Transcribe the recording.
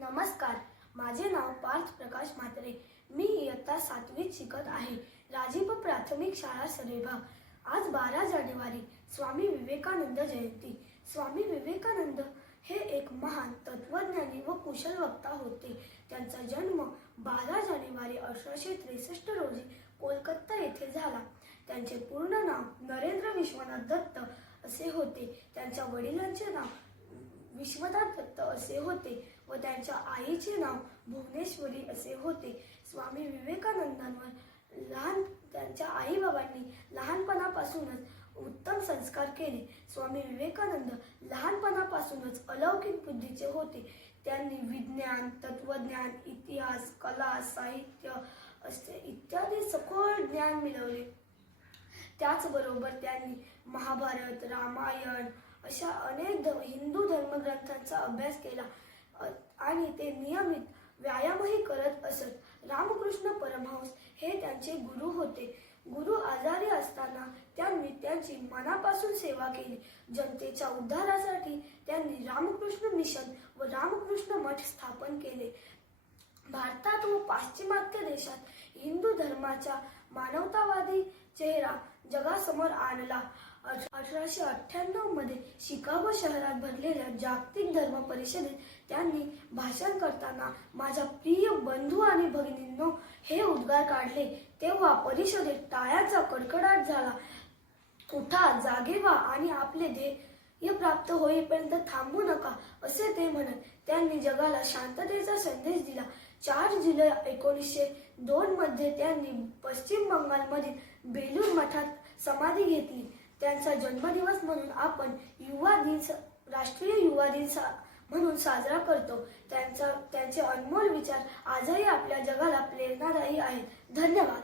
नमस्कार. माझे नाव पार्थ प्रकाश म्हात्रे. मी इयत्ता सातवीत शिकत आहे. राजीव प्राथमिक शाळा सरेभाग आज बारा जानेवारी. स्वामी विवेकानंद जयंती. स्वामी विवेकानंद हे एक महान तत्वज्ञानी व कुशल वक्ता होते. त्यांचा जन्म बारा जानेवारी अठराशे त्रेसष्ट रोजी कोलकाता येथे झाला. त्यांचे पूर्ण नाव नरेंद्र विश्वनाथ दत्त असे होते. त्यांच्या वडिलांचे नाव विश्वनाथ दत्त असे होते व त्यांच्या आईचे नाव भुवनेश्वरी असे होते. स्वामी विवेकानंदांवर लहान त्यांच्या आईबाबांनी लहानपणापासूनच उत्तम संस्कार केले. स्वामी विवेकानंद लहानपणापासूनच अलौकिक बुद्धीचे होते. त्यांनी विज्ञान तत्वज्ञान इतिहास कला साहित्य असे इत्यादी सखोल ज्ञान मिळवले. त्याचबरोबर त्यांनी महाभारत रामायण अशा अनेक हिंदू धर्मग्रंथांचा अभ्यास केला. आणि ते नियमित व्यायामही करत असत. रामकृष्ण परमहंस हे त्यांचे गुरु होते. गुरु आजारी असताना त्यांनी त्यांची मनापासून सेवा केली. जनतेच्या उद्धारासाठी त्यांनी रामकृष्ण मिशन व रामकृष्ण मठ स्थापन केले. भारतात व पाश्चिमात्य देशात हिंदू धर्माचा मानवतावादी चेहरा जगासमोर आणला. अठराशे अठ्ठ्याण्णवमध्ये शिकागो शहरात भरलेल्या जागतिक धर्म परिषदेत त्यांनी भाषण करताना माझ्या प्रिय बंधू आणि भगिनींनो हे उद्गार काढले. तेव्हा परिषदेत टाळ्यांचा कडकडाट झाला. उठा जागे व्हा आणि आपले ध्येय प्राप्त होईपर्यंत थांबू नका असे ते म्हणत त्यांनी जगाला शांततेचा संदेश दिला. चार जुलै एकोणीसशे दोन मध्ये त्यांनी पश्चिम बंगालमधील बेलूर मठात समाधी घेतली. त्यांचा जन्मदिवस म्हणून आपण युवा दिन राष्ट्रीय युवा दिन सा- म्हणून साजरा करतो. त्यांचा त्यांचे अनमोल विचार आजही आपल्या जगाला प्रेरणादायी आहेत. धन्यवाद.